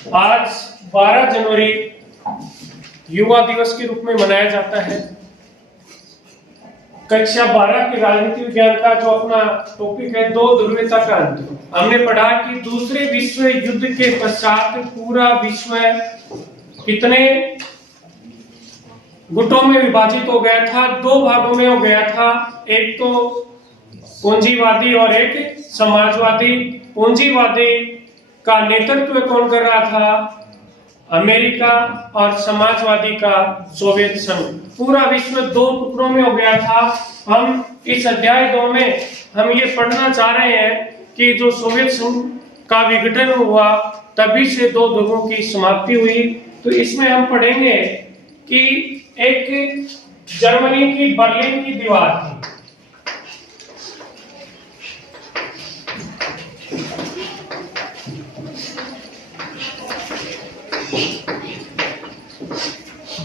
आज 12 जनवरी युवा दिवस के रूप में मनाया जाता है। कक्षा 12 के राजनीति विज्ञान का जो अपना टॉपिक है, दो ध्रुवीयता का अंत। हमने पढ़ा कि दूसरे विश्व युद्ध के पश्चात पूरा विश्व कितने गुटों में विभाजित हो गया था, दो भागों में हो गया था। एक तो पूंजीवादी और एक समाजवादी। पूंजीवादी का नेतृत्व कौन कर रहा था? अमेरिका। और समाजवादी का सोवियत संघ। पूरा विश्व दो टुकड़ों में हो गया था। हम इस अध्याय 2 में हम ये पढ़ना चाह रहे हैं कि जो सोवियत संघ का विघटन हुआ, तभी से दो ध्रुवों की समाप्ति हुई। तो इसमें हम पढ़ेंगे कि एक जर्मनी की बर्लिन की दीवार थी।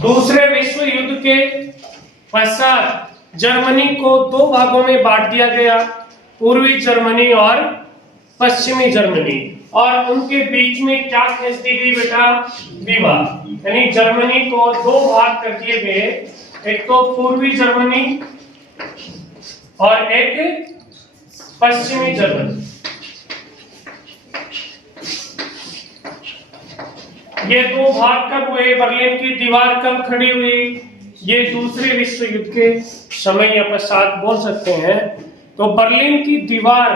दूसरे विश्व युद्ध के पश्चात जर्मनी को दो भागों में बांट दिया गया, पूर्वी जर्मनी और पश्चिमी जर्मनी। और उनके बीच में क्या खींच दी गई बेटा? दीवार। यानी जर्मनी को दो भाग कर दिए गए, एक तो पूर्वी जर्मनी और एक पश्चिमी जर्मनी। ये दो भाग कब हुए? बर्लिन की दीवार कब खड़ी हुई? ये दूसरे विश्व युद्ध के समय या पश्चात बोल सकते हैं। तो बर्लिन की दीवार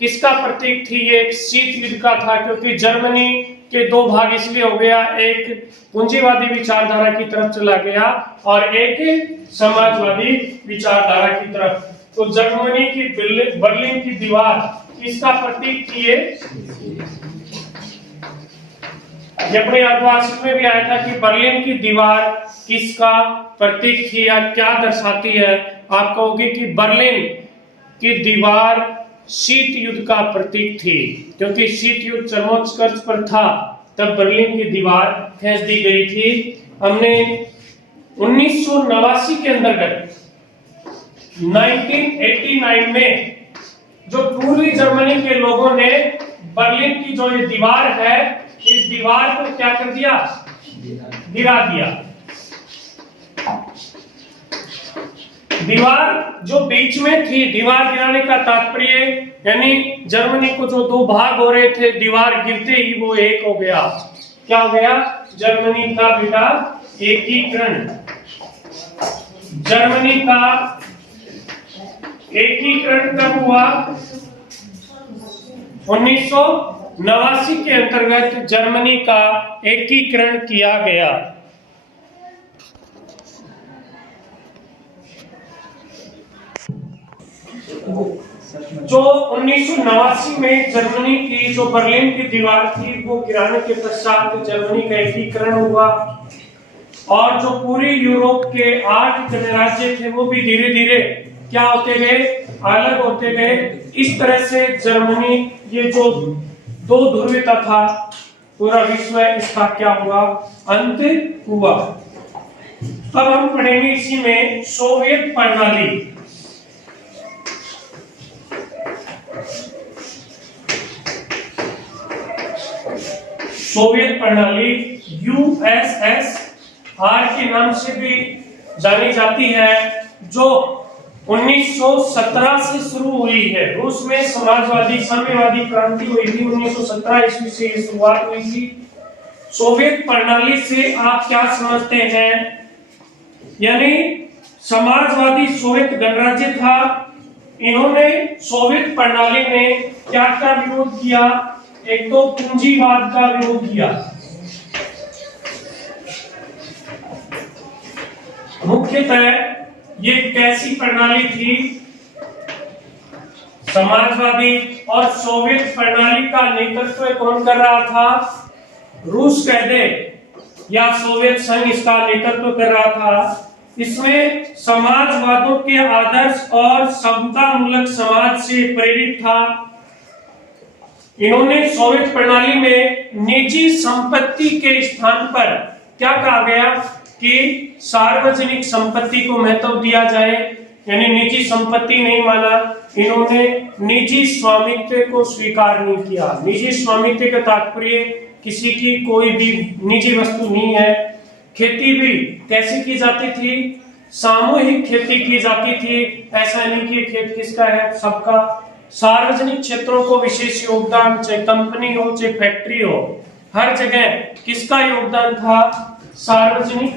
किसका प्रतीक थी? ये एक शीत युद्ध का था, क्योंकि जर्मनी के दो भाग इसलिए हो गया, एक पूंजीवादी विचारधारा की तरफ चला गया और एक समाजवादी विचारधारा की तरफ। तो जर्मनी की बर्लिन की दीवार किसका प्रतीक थी? ये अपने अर्धवार्षिक में भी आया था कि बर्लिन की दीवार किसका प्रतीक थी या क्या दर्शाती है। आप कहोगे कि बर्लिन की दीवार शीत युद्ध का प्रतीक थी, क्योंकि शीत युद्ध चरमोत्कर्ष पर था, तब बर्लिन की दीवार खींच दी गई थी। हमने 1989 के अंतर्गत 1989 में जो पूर्वी जर्मनी के लोगों ने बर्लिन की जो ये दीवार है, इस दीवार को क्या कर दिया? गिरा दिया। दीवार जो बीच में थी, दीवार गिराने का तात्पर्य यानी जर्मनी को जो दो भाग हो रहे थे, दीवार गिरते ही वो एक हो गया। क्या हो गया? जर्मनी का बेटा एकीकरण। जर्मनी का एकीकरण कब हुआ? 1989 के अंतर्गत जर्मनी का एकीकरण किया गया। जो 1989 में जर्मनी की जो बर्लिन की दीवार थी, वो गिराने के पश्चात जर्मनी का एकीकरण हुआ और जो पूरी यूरोप के 8 गणराज्य थे, वो भी धीरे धीरे क्या होते गए? अलग होते गए। इस तरह से जर्मनी, ये जो दो ध्रुवीयता था, पूरा विश्व, इसका क्या हुआ? अंत हुआ। अब हम पढ़ेंगे इसी में सोवियत प्रणाली। सोवियत प्रणाली यूएसएसआर के नाम से भी जानी जाती है, जो 1917 से शुरू हुई है। रूस में समाजवादी साम्यवादी क्रांति हुई थी, 1917 ईस्वी से ये शुरुआत हुई थी। सोवियत प्रणाली से आप क्या समझते हैं? यानी समाजवादी सोवियत गणराज्य था, इन्होंने सोवियत प्रणाली में क्या क्या विरोध किया? एक तो पूंजीवाद का विरोध किया। मुख्यतः ये कैसी प्रणाली थी? समाजवादी। और सोवियत प्रणाली का नेतृत्व कौन कर रहा था? रूस कह दे या सोवियत संघ इसका नेतृत्व कर रहा था। इसमें समाजवादों के आदर्श और समतामूलक समाज से प्रेरित था। इन्होंने सोवियत प्रणाली में निजी संपत्ति के स्थान पर क्या कहा गया कि सार्वजनिक संपत्ति को महत्व दिया जाए, यानी निजी संपत्ति नहीं माना। इन्होंने निजी स्वामित्व को स्वीकार नहीं किया। निजी स्वामित्व का तात्पर्य किसी की कोई भी निजी वस्तु नहीं है। खेती भी कैसे की जाती थी, सामूहिक खेती की जाती थी। ऐसा नहीं कि खेत किसका है, सबका। सार्वजनिक क्षेत्रों को विशेष योगदान, चाहे कंपनी हो चाहे फैक्ट्री हो, हर जगह किसका योगदान था, सार्वजनिक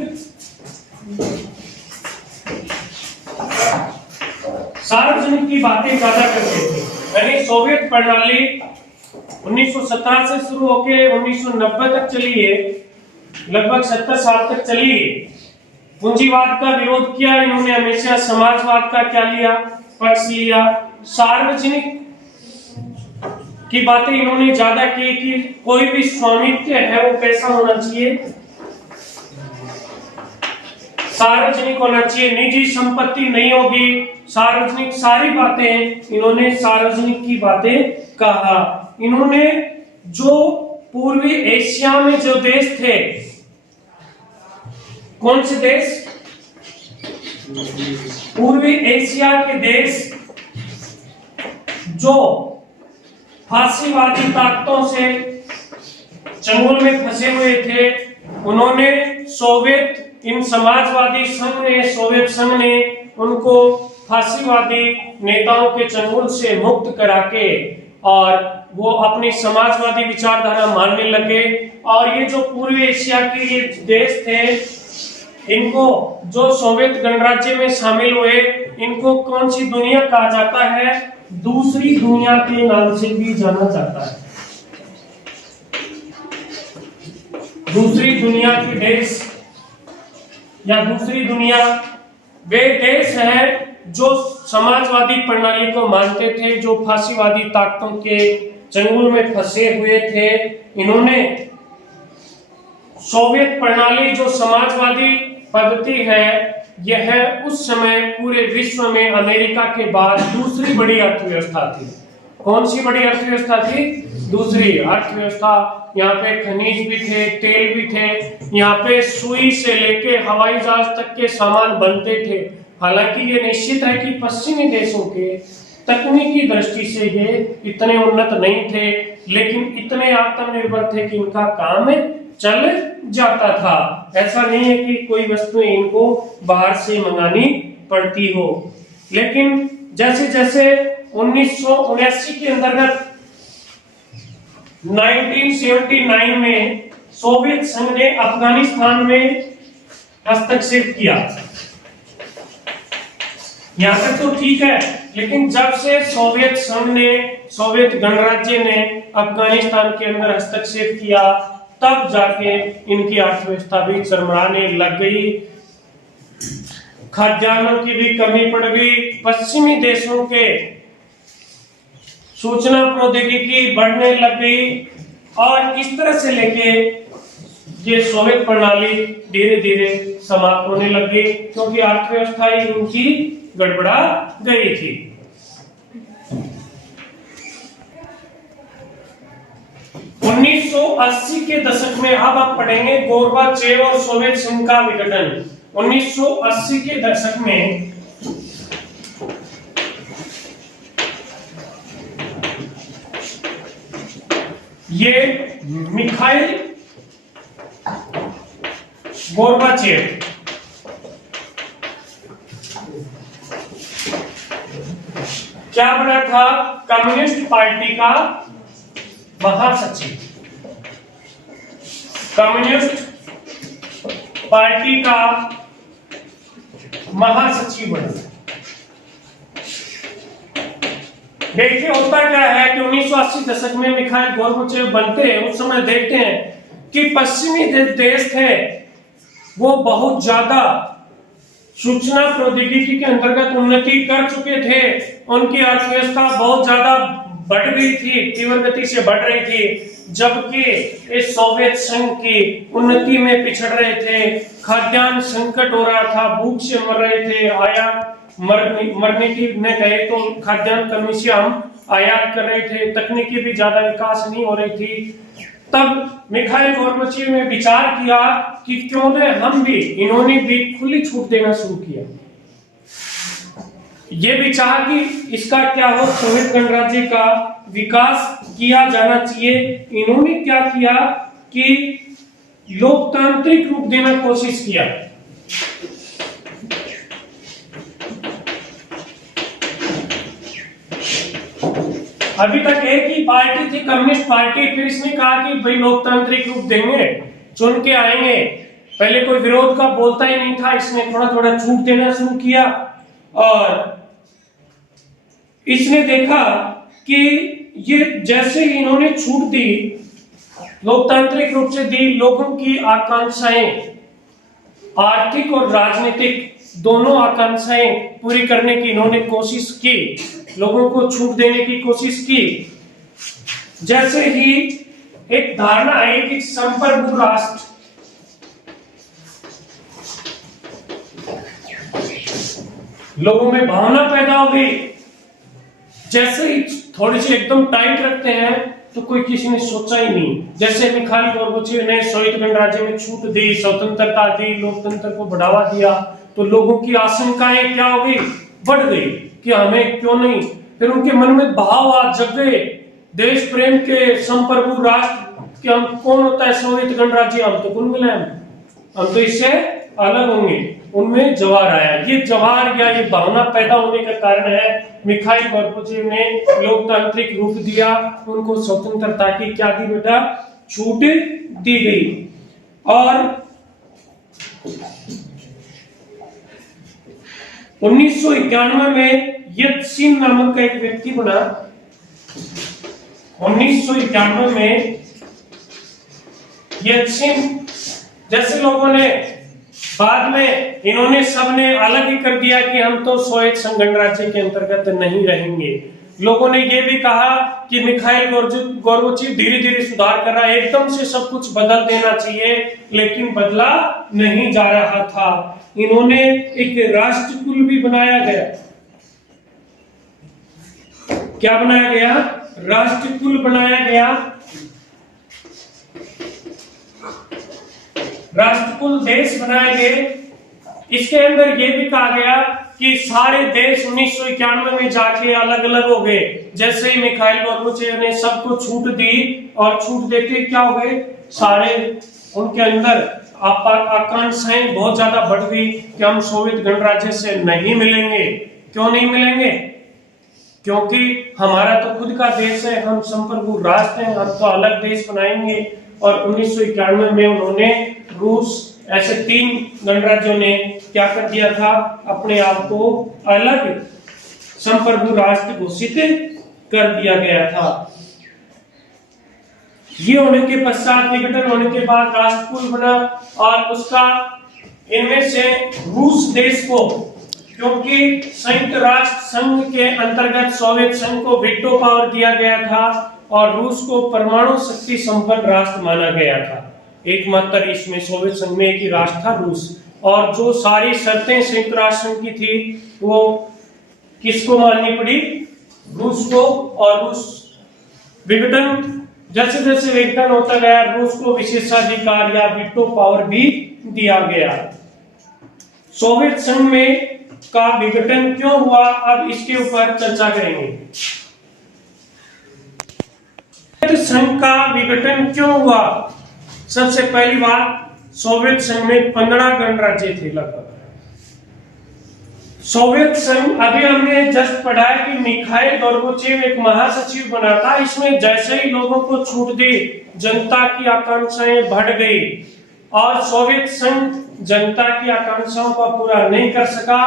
की बातें ज्यादा करते थे। यानी सोवियत प्रणाली 1917 से शुरू होकर 1990 तक चली है, लगभग 70 साल तक चली है। पूंजीवाद का विरोध किया इन्होंने हमेशा, समाजवाद का क्या लिया, पक्ष लिया। सार्वजनिक की बातें इन्होंने ज्यादा की कि कोई भी स्वामित्व है वो कैसा होना चाहिए, सार्वजनिक होना चाहिए, निजी संपत्ति नहीं होगी, सार्वजनिक। सारी बातें इन्होंने सार्वजनिक की बातें कहा। इन्होंने जो पूर्वी एशिया में जो देश थे, कौन से देश, पूर्वी एशिया के देश जो फांसीवादी ताकतों से चंगुल में फंसे हुए थे, उन्होंने सोवियत, इन समाजवादी संघ ने, सोवियत संघ ने उनको फांसीवादी नेताओं के चंगुल से मुक्त करा के और वो अपनी समाजवादी विचारधारा मानने लगे। और ये जो पूर्वी एशिया के ये देश थे, इनको जो सोवियत गणराज्य में शामिल हुए, इनको कौन सी दुनिया कहा जाता है, दूसरी दुनिया के नाम से भी जाना जाता है। दूसरी दुनिया के देश या दूसरी दुनिया वे देश हैं जो समाजवादी प्रणाली को मानते थे, जो फांसीवादी ताकतों के चंगुल में फंसे हुए थे। इन्होंने सोवियत प्रणाली जो समाजवादी पद्धति है, यह उस समय पूरे विश्व में अमेरिका के बाद दूसरी बड़ी अर्थव्यवस्था थी। कौन सी बड़ी अर्थव्यवस्था थी, दूसरी अर्थव्यवस्था। यहाँ पे खनिज भी थे, तेल भी थे, यहाँ पे सुई से लेके हवाई जहाज तक के सामान बनते थे। हालांकि ये निश्चित है कि पश्चिमी देशों के तकनीकी दृष्टि से ये इतने उन्नत नहीं थे, लेकिन इतने आत्मनिर्भर थे कि इनका काम चल जाता था। ऐसा नहीं है कि कोई वस्तुएं इनको बाहर से मंगानी पड़ती हो। लेकिन जैसे जैसे 1979 के अंतर्गत 1979 में सोवियत संघ ने अफगानिस्तान में हस्तक्षेप किया। यहां तक तो ठीक है, लेकिन जब से सोवियत संघ ने, सोवियत गणराज्य ने अफगानिस्तान के अंदर हस्तक्षेप किया, तब जाके इनकी अर्थव्यवस्था भी चरमराने लग गई। खाद्यान्नों की भी कमी पड़ गई। पश्चिमी देशों के सूचना प्रौद्योगिकी बढ़ने लग गई और इस तरह से लेके ये सोवियत प्रणाली धीरे धीरे समाप्त होने लग गई, क्योंकि अर्थव्यवस्था ही उनकी गड़बड़ा गई थी। उन्नीस 1980 के दशक में अब आप पढ़ेंगे गोर्बाचेव और सोवियत संघ का विघटन। 1980 के दशक में ये मिखाइल गोर्बाचेव क्या बना था, कम्युनिस्ट पार्टी का महासचिव। कम्युनिस्ट पार्टी का महासचिव बना। देखिए होता क्या है कि 1980 दशक में मिखाइल गोर्बाचेव बनते हैं, उस समय देखते हैं कि पश्चिमी देश थे वो बहुत ज्यादा सूचना प्रौद्योगिकी के अंतर्गत उन्नति कर चुके थे। उनकी अर्थव्यवस्था बहुत ज्यादा बढ़ गई थी, तीव्र गति से बढ़ रही थी, जबकि इस सोवियत संघ की उन्नति में पिछड़ रहे थे। खाद्यान्न संकट हो रहा था, भूख से मर रहे थे, आयात मरने की न कहे तो खाद्यान्न कमी से हम आयात कर रहे थे, तकनीकी भी ज्यादा विकास नहीं हो रही थी। तब मिखाइल गोर्बाचेव ने विचार किया कि क्यों न हम भी, इन्होंने भी खुली छूट देना शुरू किया। ये भी चाहा कि इसका क्या हो, सोवियत गणराज्य का विकास किया जाना चाहिए। इन्होंने क्या किया कि लोकतांत्रिक रूप देना कोशिश किया। अभी तक एक ही पार्टी थी, कम्युनिस्ट पार्टी, फिर इसने कहा कि भाई लोकतांत्रिक रूप देंगे, चुन के आएंगे। पहले कोई विरोध का बोलता ही नहीं था, इसने थोड़ा थोड़ा छूट देना शुरू किया और इसने देखा कि ये जैसे ही इन्होंने छूट दी, लोकतांत्रिक रूप से दी, लोगों की आकांक्षाएं, आर्थिक और राजनीतिक दोनों आकांक्षाएं पूरी करने की इन्होंने कोशिश की, लोगों को छूट देने की कोशिश की। जैसे ही एक धारणा आई कि संप्रभु राष्ट्र, लोगों में भावना पैदा हो गई। जैसे ही थोड़ी सी एकदम टाइट रखते हैं तो कोई किसी ने सोचा ही नहीं। जैसे मिखाइल गोर्बाचेव ने सोवियत गणराज्य में छूट दी, स्वतंत्रता दी, लोकतंत्र को बढ़ावा दिया, तो लोगों की आशंकाएं क्या हो गई, बढ़ गई कि हमें क्यों नहीं। फिर उनके मन में भाव आ जग गए देश प्रेम के, संप्रभु राष्ट्र कि हम कौन होता है सोवियत गणराज्य, हम तो कुल मिले, हम तो इससे अलग होंगे। उनमें जवार आया। ये जवार या ये भावना पैदा होने का कारण है मिखाइल गोर्बाचेव ने लोकतांत्रिक रूप दिया, उनको स्वतंत्रता की क्या दी बेटा, छूट दी गई। और 1991 में येल्त्सिन नामक का एक व्यक्ति बना। 1991 में येल्त्सिन जैसे लोगों ने, बाद में इन्होंने सबने अलग ही कर दिया कि हम तो सोवियत संघ गणराज्य के अंतर्गत नहीं रहेंगे। लोगों ने यह भी कहा कि मिखाइल गोर्बाचेव धीरे धीरे सुधार कर रहा है, एकदम से सब कुछ बदल देना चाहिए, लेकिन बदला नहीं जा रहा था। इन्होंने एक राष्ट्रकुल भी बनाया गया। क्या बनाया गया, राष्ट्रकुल बनाया गया। राष्ट्रकुल देश बनाए गए। इसके अंदर यह भी कहा गया कि सारे देश 1991 में जाके अलग अलग हो गए। जैसे ही मिखाइल गोर्बाचेव ने सबको छूट दी और छूट देते क्या हो गए, सारे उनके अंदर आकांक्षाएं बहुत ज्यादा बढ़ गई कि हम सोवियत गणराज्य से नहीं मिलेंगे। क्यों नहीं मिलेंगे, क्योंकि हमारा तो खुद का देश है, हम संप्रभु राष्ट्र हैं, हम तो अलग देश बनाएंगे। और 1991 में उन्होंने रूस, ऐसे 3 गणराज्यों ने क्या कर दिया था, अपने आप को अलग संप्रभु राष्ट्र घोषित कर दिया गया था। ये होने के पश्चात, विघटन होने के बाद राष्ट्रकुल बना और उसका इनमें से रूस देश को, क्योंकि संयुक्त राष्ट्र संघ के अंतर्गत सोवियत संघ को वीटो पावर दिया गया था और रूस को परमाणु शक्ति संपन्न राष्ट्र माना गया था। एकमात्र इसमें सोवियत संघ में एक ही राष्ट्र था, रूस। और जो सारी शर्तें संयुक्त राष्ट्र संघ की थी वो किसको माननी पड़ी, रूस को। और रूस विघटन, जैसे जैसे विघटन होता गया, रूस को विशेषाधिकार या वीटो पावर भी दिया गया। सोवियत संघ में का विघटन क्यों हुआ, अब इसके ऊपर चर्चा करेंगे। संघ का विघटन क्यों हुआ? सबसे पहली बात, सोवियत संघ में 15 गणराज्य थे लगभग। सोवियत संघ, अभी हमने जस्ट पढ़ा है कि मिखाइल गोर्बाचेव एक महासचिव बना था। इसमें जैसे ही लोगों को छूट दी, जनता की आकांक्षाएं बढ़ गई और सोवियत संघ जनता की आकांक्षाओं को पूरा नहीं कर सका।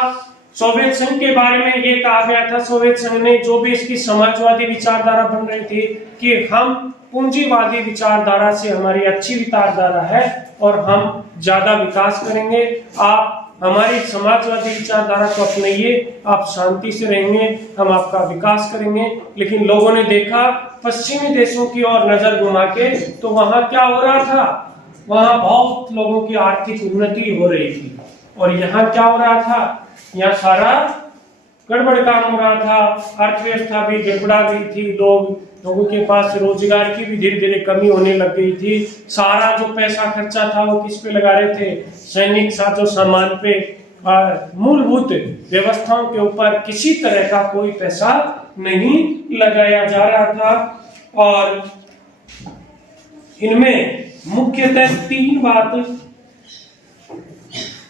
सोवियत संघ के बारे में ये कहा गया था, सोवियत संघ ने, जो भी इसकी समाजवादी विचारधारा बन रही थी, कि हम पूंजीवादी विचारधारा से, हमारी अच्छी विचारधारा है और हम ज्यादा विकास करेंगे, आप हमारी समाजवादी विचारधारा को अपनाइए, आप शांति से रहेंगे, हम आपका विकास करेंगे। लेकिन लोगों ने देखा पश्चिमी देशों की ओर नजर घुमा के, तो वहां क्या हो रहा था, वहां बहुत लोगों की आर्थिक उन्नति हो रही थी। और यहाँ क्या हो रहा था, यहाँ सारा गड़बड़ काम हो रहा था, अर्थव्यवस्था भी गड़बड़ा गई थी, लोगों के पास रोजगार की भी धीरे धीरे कमी होने लग गई थी। सारा जो पैसा खर्चा था वो किस पे लगा रहे थे, सैनिक साजो सामान पे, मूलभूत व्यवस्थाओं के ऊपर किसी तरह का कोई पैसा नहीं लगाया जा रहा था। और इनमें मुख्यतः तीन बात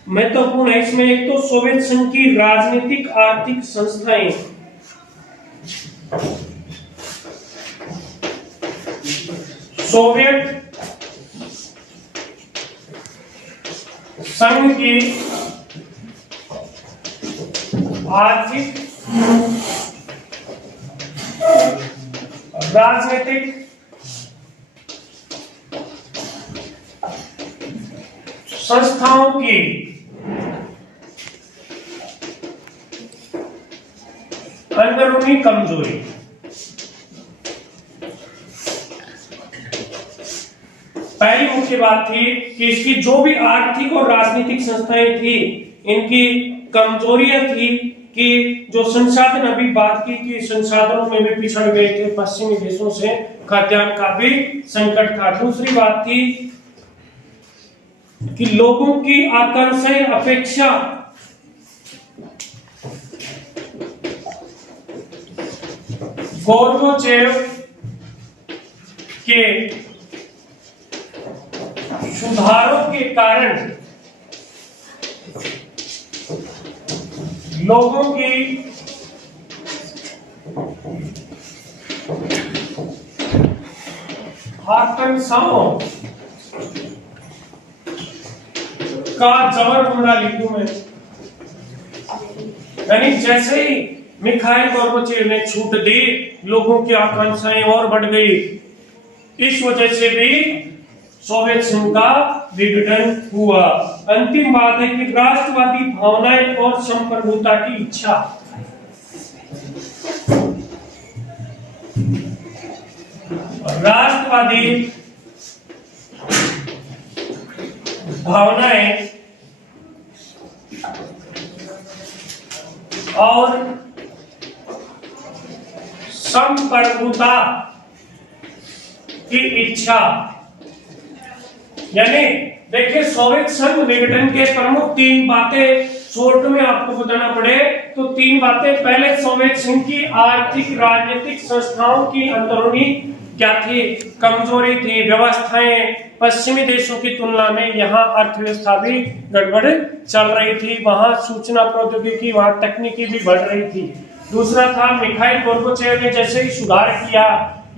महत्वपूर्ण है इसमें। एक तो सोवियत संघ की राजनीतिक आर्थिक संस्थाएं, सोवियत संघ की आर्थिक राजनीतिक संस्थाओं की अंदरूनी कमजोरी। पहली मुख्य बात थी कि इसकी जो भी आर्थिक और राजनीतिक संस्थाएं थी, इनकी कमजोरियां थी कि जो संसाधन, अभी बात की कि संसाधनों में भी पिछड़ गए थे, पश्चिमी देशों से खाद्यान्न का भी संकट था। दूसरी बात थी कि लोगों की आकांक्षाएं, अपेक्षा गोर्बाचेव के सुधारों के कारण लोगों की आकांक्षाओं का जबर हमला लिखूं मैं। यानी जैसे ही मिखाइल गोर्बाचेव ने छूट दी, लोगों की आकांक्षाएं और बढ़ गई। इस वजह से भी सोवियत संघ का विघटन हुआ। अंतिम बात है कि राष्ट्रवादी भावनाएं और संप्रभुता की इच्छा, राष्ट्रवादी भावनाएं और संप्रभुता की इच्छा, यानी देखिए सोवियत संघ विघटन के प्रमुख तीन बातें शॉर्ट में आपको बताना पड़े तो तीन बातें। पहले, सोवियत संघ की आर्थिक राजनीतिक संस्थाओं की अंदरूनी क्या थी, कमजोरी थी। व्यवस्थाएं पश्चिमी देशों की तुलना में यहाँ अर्थव्यवस्था भी गड़बड़ चल रही थी, वहां सूचना प्रौद्योगिकी, वहां तकनीकी भी बढ़ रही थी। दूसरा था, मिखाइल गोर्बाचेव ने जैसे ही सुधार किया,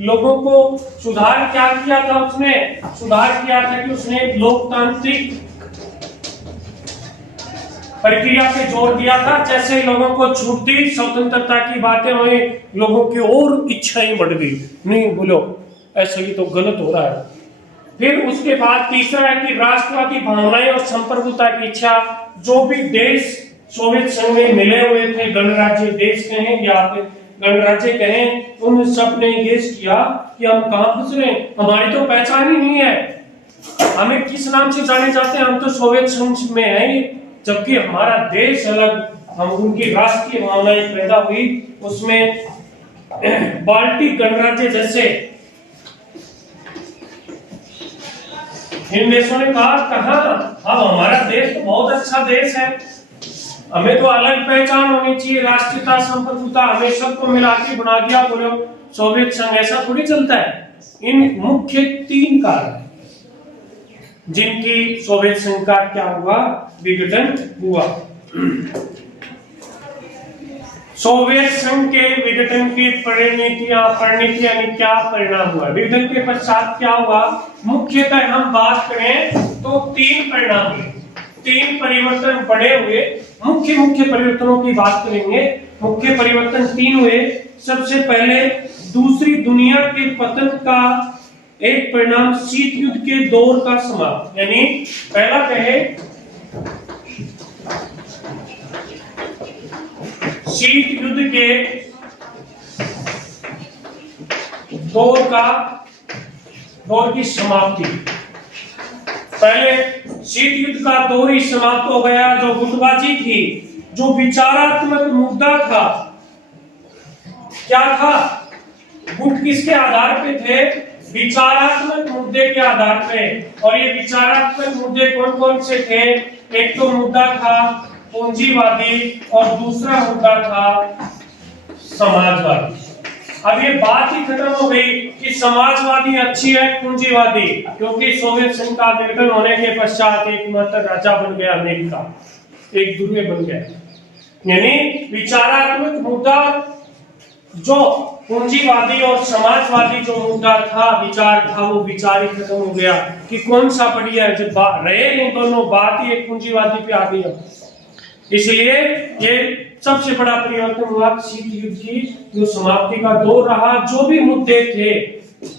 लोगों को सुधार क्या किया था, उसने सुधार किया था कि उसने लोकतांत्रिक प्रक्रिया पे जोर दिया था। जैसे लोगों को छूट दी, स्वतंत्रता की बातें हुई, लोगों की और इच्छाएं बढ़ गई, नहीं बोलो ऐसा ही तो गलत हो रहा है। फिर उसके बाद तीसरा है कि राष्ट्रवादी भावनाएं और संप्रभुता की इच्छा। जो भी देश सोवियत संघ में मिले हुए थे, गणराज्य देश कहें या गणराज्य कहें, उन सब ने ये किया कि हम कहां फंस रहे हैं, हमारी तो पहचान ही नहीं है, हमें किस नाम से जाने जाते हैं, हम तो सोवियत संघ में हैं, जबकि हमारा देश अलग। हम उनकी राष्ट्रीय भावनाएं पैदा हुई, उसमें बाल्टिक गणराज्य जैसे इन देशों ने कहा अब हमारा देश तो बहुत अच्छा देश है, हमें तो अलग पहचान होनी चाहिए, राष्ट्रीयता, संप्रभुता, हमें सबको मिला के बना दिया बोलो सोवियत संघ। ऐसा थोड़ी चलता है। इन मुख्य तीन कारण जिनकी सोवियत संघ का क्या हुआ, विघटन हुआ। सोवियत संघ के विघटन की परिणति यानी क्या परिणाम हुआ, विघटन के पश्चात क्या हुआ, मुख्यतः हम बात करें तो तीन परिणाम हुए, तीन परिवर्तन बड़े हुए। मुख्य परिवर्तनों की बात करेंगे। मुख्य परिवर्तन तीन हुए। सबसे पहले, दूसरी दुनिया के पतन का एक परिणाम शीत युद्ध के दौर का समाप्त। यानी पहला कहे शीत युद्ध के दौर की समाप्ति। पहले शीत युद्ध का दौर ही समाप्त हो गया। जो गुटबाजी थी, जो विचारात्मक मुद्दा था, क्या था, गुट किसके आधार पे थे, विचारात्मक मुद्दे के आधार पे। और ये विचारात्मक मुद्दे कौन कौन से थे, एक तो मुद्दा था पूंजीवादी और दूसरा मुद्दा था समाजवादी। अब ये बात ही खत्म हो गई कि समाजवादी अच्छी है पूंजीवादी, क्योंकि सोवियत संघ का विघटन होने के पश्चात एकमात्र राजा बन गया अमेरिका, एक ध्रुव बन गया। यानी विचारात्मक मुद्दा जो पूंजीवादी और समाजवादी जो मुद्दा था, विचार था, वो विचार ही खत्म हो गया कि कौन सा बढ़िया है। जब रहे नहीं दोनों, बात ही एक पूंजीवादी पे आ गई। इसलिए ये सबसे बड़ा परिवर्तन हुआ शीत युद्ध की जो समाप्ति का दौर रहा। जो भी मुद्दे थे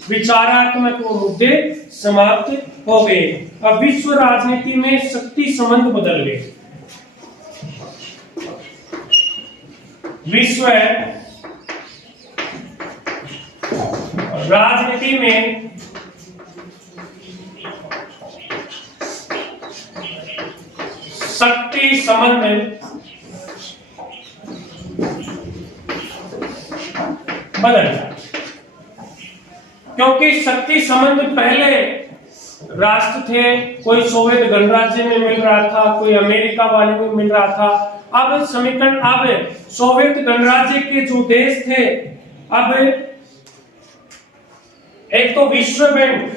विचारात्मक, वो मुद्दे समाप्त हो गए। अब विश्व राजनीति में शक्ति संबंध बदल गए। विश्व राजनीति में शक्ति संबंध बदल गया, क्योंकि शक्ति संबंध पहले राष्ट्र थे, कोई सोवियत गणराज्य में मिल रहा था, कोई अमेरिका वाले में मिल रहा था। अब समीकरण, अब सोवियत गणराज्य के जो देश थे, अब एक तो विश्व बैंक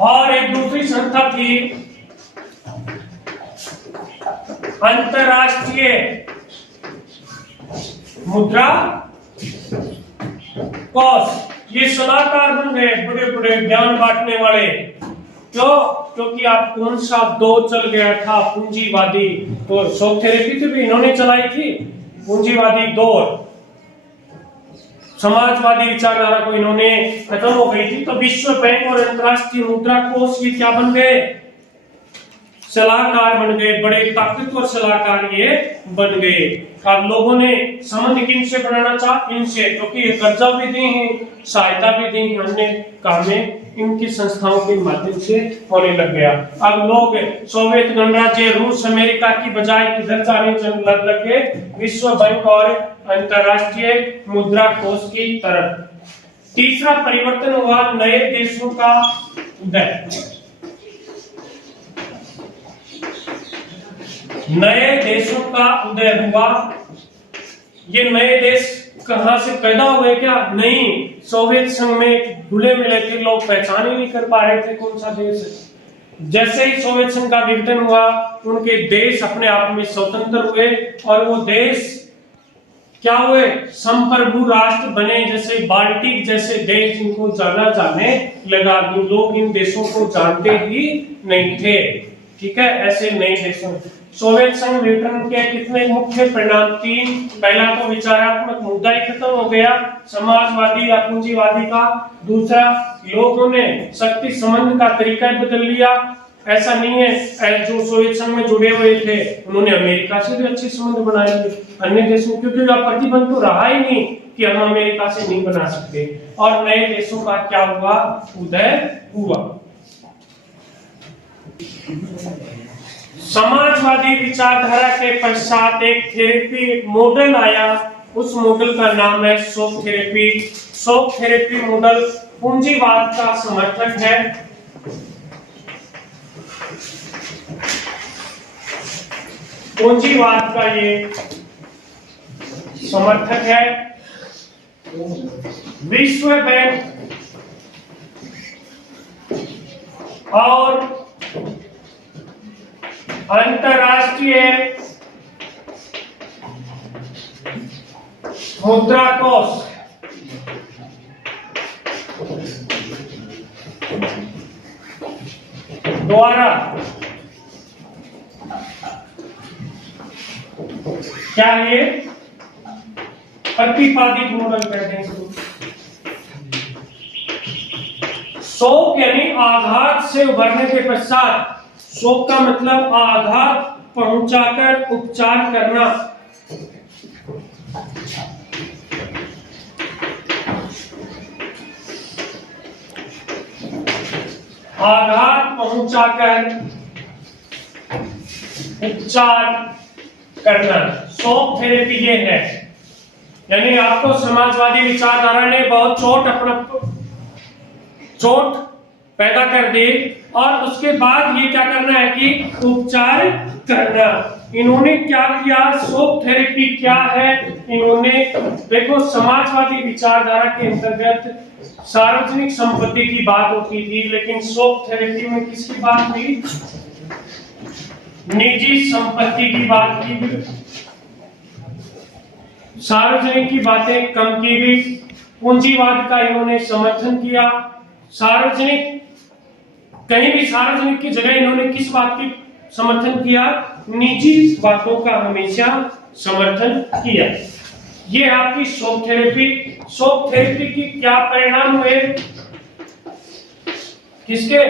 और एक दूसरी संस्था थी अंतरराष्ट्रीय मुद्रा कोष। ये सलाहकार बन गए, बड़े बड़े ज्ञान बांटने वाले। क्यों? क्योंकि आप कौन सा दौर चल गया था, पूंजीवादी, तो शॉक थेरेपी तो भी इन्होंने चलाई थी, पूंजीवादी दौर, समाजवादी विचारधारा को इन्होंने खत्म हो गई थी। तो विश्व बैंक और अंतरराष्ट्रीय मुद्रा कोष ये क्या बन गए? सलाहकार बन गए, बड़े ताकतवर सलाहकार ये बन गए। अब लोगों ने संबंध किनसे बनाना चाहा? इनसे, क्योंकि ये कर्जा भी दी है, सहायता भी दी है, अन्य कामें इनकी संस्थाओं के माध्यम से होने लग गया। अब लोग सोवियत गणराज्य, रूस, अमेरिका की बजाय किधर जाने लग गए? विश्व बैंक और अंतरराष्ट्रीय मुद्रा कोष की तरफ। तीसरा परिवर्तन हुआ नए देशों का उदय। नए देशों का उदय हुआ। ये नए देश कहां से पैदा हुए? क्या नहीं, सोवियत संघ में घुले मिले थे, लोग पहचान ही नहीं कर पा रहे थे कौन सा देश है। जैसे ही सोवियत संघ का विघटन हुआ, उनके देश अपने आप में स्वतंत्र हुए और वो देश क्या हुए? संप्रभु राष्ट्र बने। जैसे बाल्टिक जैसे देश, जिनको जाना जाने लगा, लोग इन देशों को जानते ही नहीं थे। ठीक है, ऐसे नए देशों। सोवियत संघ विघटन के कितने मुख्य परिणाम? 3। पहला तो विचारात्मक मुद्दा ही खत्म हो गया, समाजवादी या पूंजीवादी का। दूसरा, लोगों ने शक्ति संबंध का तरीका बदल लिया। ऐसा नहीं है जो सोवियत संघ में जुड़े हुए थे उन्होंने अमेरिका से भी अच्छे संबंध बनाए थे, अन्य देशों, क्योंकि प्रतिबंध तो रहा ही नहीं कि हम अमेरिका से नहीं बना सकते। और नए देशों का क्या हुआ? उदय हुआ। समाजवादी विचारधारा के पश्चात एक थेरेपी, एक मॉडल आया। उस मॉडल का नाम है shock therapy. Shock therapy model पूंजीवाद का समर्थक है। पूंजीवाद का ये समर्थक है। विश्व बैंक और अंतरराष्ट्रीय मुद्रा कोष द्वारा क्या ये प्रतिपादित मॉडल कहते हैं। शोक यानी आघात से उभरने के पश्चात, शोक का मतलब आघात पहुंचाकर उपचार करना। आघात पहुंचाकर उपचार करना, शॉक थेरेपी ये है। यानी आपको समाजवादी विचारधारा ने बहुत चोट पैदा कर दी और उसके बाद ये क्या करना है कि उपचार करना। इन्होंने क्या किया, शॉक थेरेपी क्या है, इन्होंने देखो समाजवादी विचारधारा के अंतर्गत सार्वजनिक संपत्ति की बात होती थी, लेकिन शॉक थेरेपी में किसकी बात हुई, निजी संपत्ति की बात की गई, सार्वजनिक की बातें कम की गई, पूंजीवाद का इन्होंने समर्थन किया, सार्वजनिक कहीं भी सार्वजनिक की जगह इन्होंने किस बात की समर्थन किया, निजी बातों का हमेशा समर्थन किया। ये आपकी शॉक थेरेपी। शॉक थेरेपी की क्या परिणाम हुए, किसके,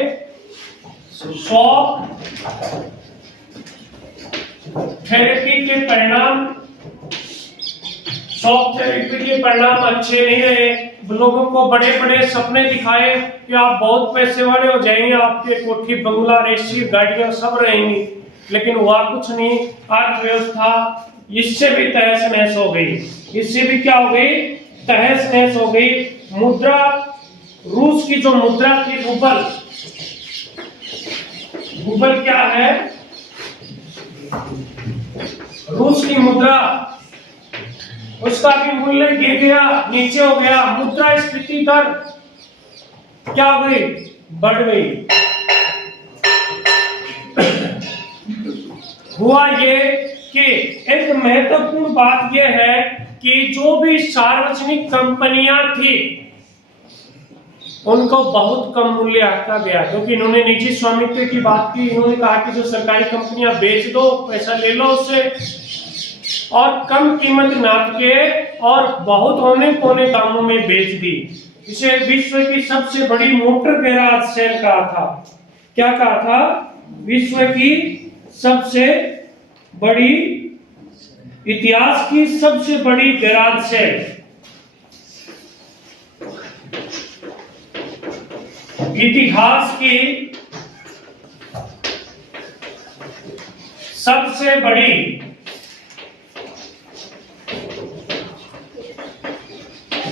शॉक थेरेपी के परिणाम, शॉक थेरेपी के परिणाम अच्छे नहीं रहे। लोगों को बड़े बड़े सपने दिखाए कि आप बहुत पैसे वाले हो जाएंगे, आपके कोठी बंगला रेसी गाड़ियां सब रहेंगी, लेकिन हुआ कुछ नहीं। अर्थव्यवस्था इससे भी तहस नहस हो गई, इससे भी क्या हो गई, तहस नहस हो गई। मुद्रा, रूस की जो मुद्रा थी रूबल, रूबल क्या है, रूस की मुद्रा, उसका भी मूल्य गिर गया, नीचे हो गया। मुद्रास्फीति दर क्या हो गई, बढ़ गई। हुआ ये कि एक महत्वपूर्ण बात यह है कि जो भी सार्वजनिक कंपनियां थी उनको बहुत कम मूल्य आंका गया, क्योंकि इन्होंने निजी स्वामित्व की बात की। इन्होंने कहा कि जो सरकारी कंपनियां बेच दो, पैसा ले लो उससे, और कम कीमत नाप के और बहुत होने पौने दामों में बेच दी। इसे विश्व की सबसे बड़ी मोटर गैराज सेल कहा था। क्या कहा था, विश्व की सबसे बड़ी, इतिहास की सबसे बड़ी गैराज सेल। इतिहास की सबसे बड़ी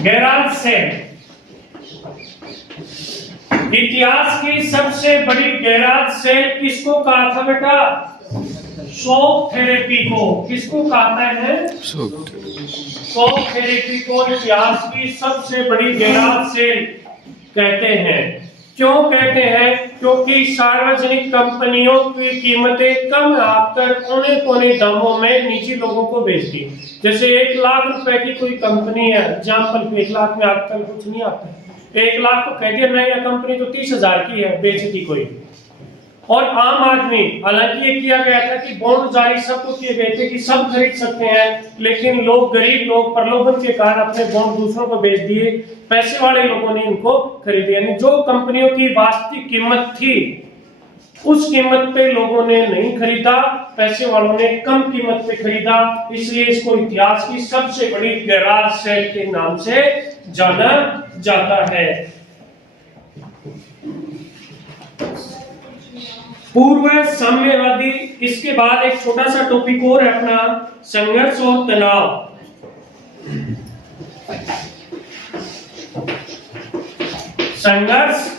गैराज सेल, इतिहास की सबसे बड़ी गैराज सेल किसको कहा था बेटा, शॉक थेरेपी को। किसको कहता है, शॉक थेरेपी को इतिहास की सबसे बड़ी गैराज सेल कहते हैं। क्यों कहते हैं, क्योंकि सार्वजनिक कंपनियों की कीमतें कम आकर पौने पौने दामों में निजी लोगों को बेच दी। जैसे 1 लाख रुपए की कोई कंपनी है, एग्जाम्पल 1 लाख में आजकल कुछ नहीं आता, 1 लाख को कह दिया महंगा, कंपनी तो 30,000 की है, बेच दी कोई। और आम आदमी, हालांकि ये किया गया था कि बॉन्ड जारी सबको किए गए थे कि सब खरीद सकते हैं, लेकिन लोग, गरीब लोग प्रलोभन के कारण अपने बॉन्ड दूसरों को बेच दिए, पैसे वाले लोगों ने इनको खरीदे। यानी जो कंपनियों की वास्तविक कीमत थी उस कीमत पे लोगों ने नहीं खरीदा, पैसे वालों ने कम कीमत पे खरीदा, इसलिए इसको इतिहास की सबसे बड़ी गैराज सेल के नाम से जाना जाता है। पूर्व साम्यवादी, इसके बाद एक छोटा सा टॉपिक और है अपना, संघर्ष और तनाव। संघर्ष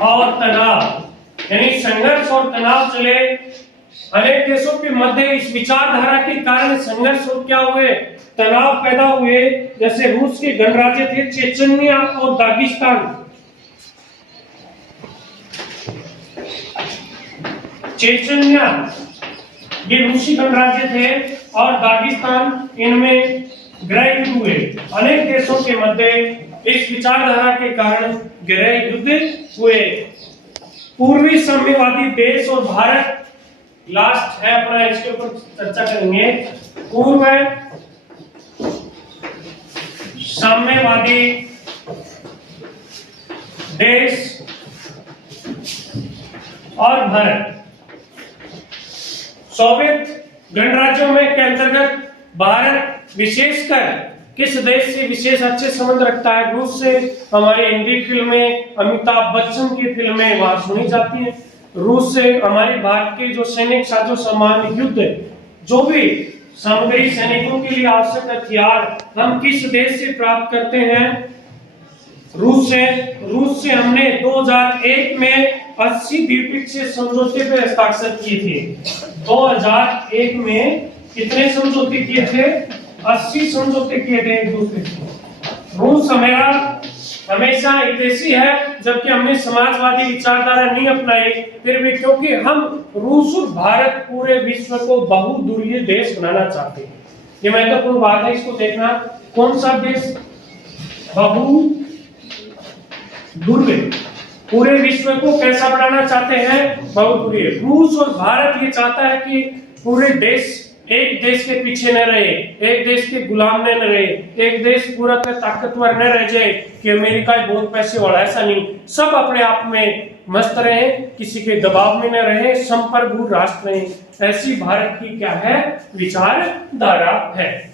और तनाव, यानी संघर्ष और तनाव चले अनेक देशों के मध्य। इस विचारधारा के कारण संघर्ष और क्या हुए, तनाव पैदा हुए। जैसे रूस के गणराज्य थे चेचन्या और दागिस्तान। चेचन्या ये रूसी गणराज्य थे और दागिस्तान, इनमें गृह युद्ध हुए। अनेक देशों के मध्य इस विचारधारा के कारण गृह युद्ध हुए। पूर्वी साम्यवादी देश और भारत लास्ट है अपना, इसके ऊपर चर्चा करेंगे। पूर्व साम्यवादी देश और भारत, सोवियत गणराज्यों में के अंतर्गत भारत विशेषकर किस देश से विशेष अच्छे संबंध रखता है, रूस से। हमारी हिंदी फिल्में, अमिताभ बच्चन की फिल्में वहां सुनी जाती हैं। रूस से हमारे भारत के जो सैनिक साजो सामान, युद्ध, जो भी सामग्री, सैनिकों के लिए आवश्यक हथियार हम किस देश से प्राप्त करते हैं, रूस से। रूस से हमने 2001 में 80 द्विपक्षीय समझौते पर हस्ताक्षर किए थे। 2001 में कितने समझौते किए थे? 80 समझौते किए थे एक दूसरे से। रूस हमेशा हितैषी है, जबकि हमने समाजवादी विचारधारा नहीं अपनाई, फिर भी क्योंकि हम रूस और भारत पूरे विश्व को बहुध्रुवीय देश बनाना चाहते हैं। ये महत्वपूर्ण बात है, इसको देखना। कौन सा देश बहुध्रुवीय? पूरे विश्व को कैसा बनाना चाहते हैं? बहुध्रुवीय। रूस और भारत ये चाहता है कि पूरे देश एक देश के पीछे न रहे, एक देश के गुलाम न रहे, एक देश पूरा ताकतवर न रह जाए कि अमेरिका बहुत पैसे वाला, ऐसा नहीं। सब अपने आप में मस्त रहे, किसी के दबाव में न रहे, संप्रभु राष्ट्र रहे। ऐसी भारत की क्या है? विचारधारा है।